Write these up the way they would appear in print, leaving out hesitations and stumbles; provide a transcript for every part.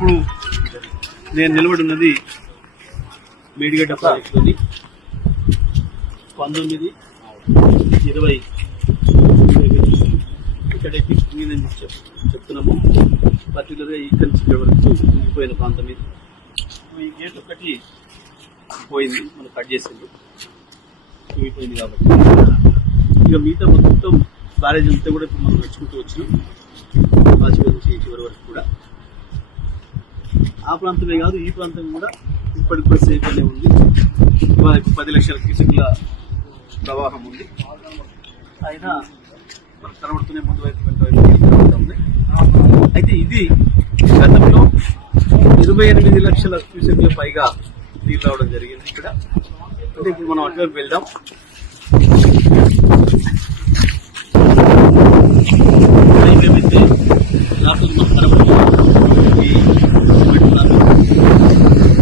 ఇప్పుడు నేను నిలబడినది మేడిగడ్డ ప్రాజెక్టులోని 19-20 ఎక్కడైతే నేను చెప్తున్నాము. పర్టికులర్గా ఇక్కడి నుంచి ఇక్కడ వరకు ఉండిపోయిన ప్రాంతం మీద ఈ గేట్ ఒకటి పోయింది, మనం కట్ చేసింది, పోయింది. కాబట్టి ఇక మిగతా మొత్తం బ్యారేజ్ అంతా కూడా ఇప్పుడు మనం నడుచుకుంటూ వచ్చినాం. వాచిపల్లి నుంచి చివరి వరకు కూడా ఆ ప్రాంతమే కాదు, ఈ ప్రాంతం కూడా ఇప్పటికి సేఫ్గానే ఉంది. ఇవాళ 10 లక్షల క్యూసెక్ల ప్రవాహం ఉంది. అయినా మనకు కనబడుతూనే ముందు వైపు వెంట వైపు ఉంది. అయితే ఇది గతంలో 28 లక్షల క్యూసెక్ల పైగా నీళ్ళు రావడం జరిగింది ఇక్కడ. అంటే ఇప్పుడు మనం అటువైపు వెళ్దాం. ఏమైతే రాత్రులు మనం కనబడుతుంది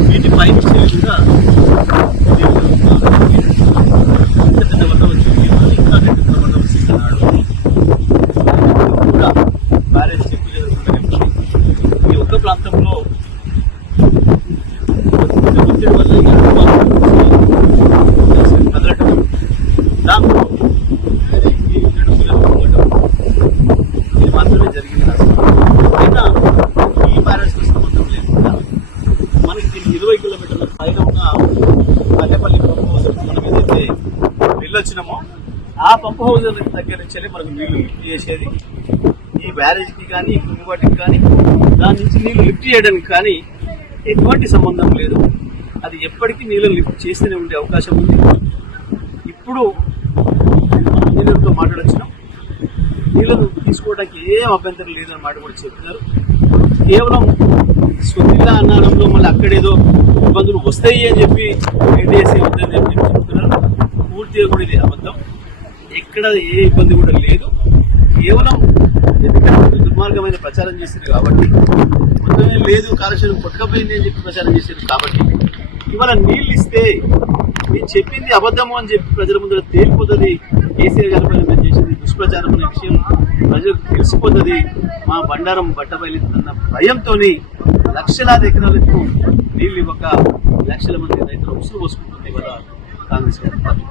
వీటి పై నుంచి కూడా పెద్ద వడ్డ వచ్చింది, ఇంకా 2 వడ్డ వచ్చింది అన్నాడు. కూడా బ్యారేజ్ ఎక్కువ జరుగుతుందని ఈ ఒక్క ప్రాంతంలో ఒత్తిడి వల్ల కదలటం, దాంతో ఈ 2 పిల్లలు ఇది మాత్రమే జరిగింది. అయినా ఈ బ్యారేజ్తో సంబంధం లేకుండా మనకి దీనికి 20 కిలోమీటర్ల పైన ఉన్న పల్లెపల్లి పంప్ హౌస్ మనం ఏదైతే వెళ్ళొచ్చినామో ఆ పంప్ హౌస్ దగ్గర నుంచి మనకు నీళ్లు లిఫ్ట్ చేసేది. ఈ బ్యారేజ్కి కానీ ఈ కుంగుబాటికి కానీ దాని నుంచి నీళ్లు లిఫ్ట్ చేయడానికి కానీ ఎటువంటి సంబంధం లేదు. అది ఎప్పటికీ నీళ్ళని లిఫ్ట్ చేస్తూనే ఉండే అవకాశం ఉంది. ఇప్పుడు ఇంజనీర్తో మాట్లాడొచ్చినాం, నీళ్ళను తీసుకోవడానికి ఏం అభ్యంతరం లేదని మాట కూడా చెప్తున్నారు. కేవలం స్వతిల్లా అన్నారంలో మళ్ళీ అక్కడేదో ఇబ్బందులు వస్తాయి అని చెప్పి NDSA వద్దని చెప్పి చెప్తున్నారు. పూర్తిగా కూడా ఇది అబద్ధం. ఎక్కడ ఏ ఇబ్బంది కూడా లేదు. కేవలం దుర్మార్గమైన ప్రచారం చేశారు కాబట్టి, మొత్తమే లేదు కాలుష్యం కొట్టకపోయింది అని చెప్పి ప్రచారం చేశారు కాబట్టి, ఇవాళ నీళ్ళు ఇస్తే మీరు చెప్పింది అబద్ధము అని చెప్పి ప్రజల ముందర తేలిపోతుంది. కేసీఆర్ గారి పైన మేము చేసేది దుష్ప్రచారం అనే విషయం ప్రజలకు తెలిసిపోతుంది. మా బండారం బట్టబయలుతున్న భయంతో లక్షలాది ఎకరాలకు నీళ్ళు ఇవ్వక లక్షల మంది రైతులు ఉసురు పోసుకుంటుంది ఇవాళ కాంగ్రెస్ పార్టీ.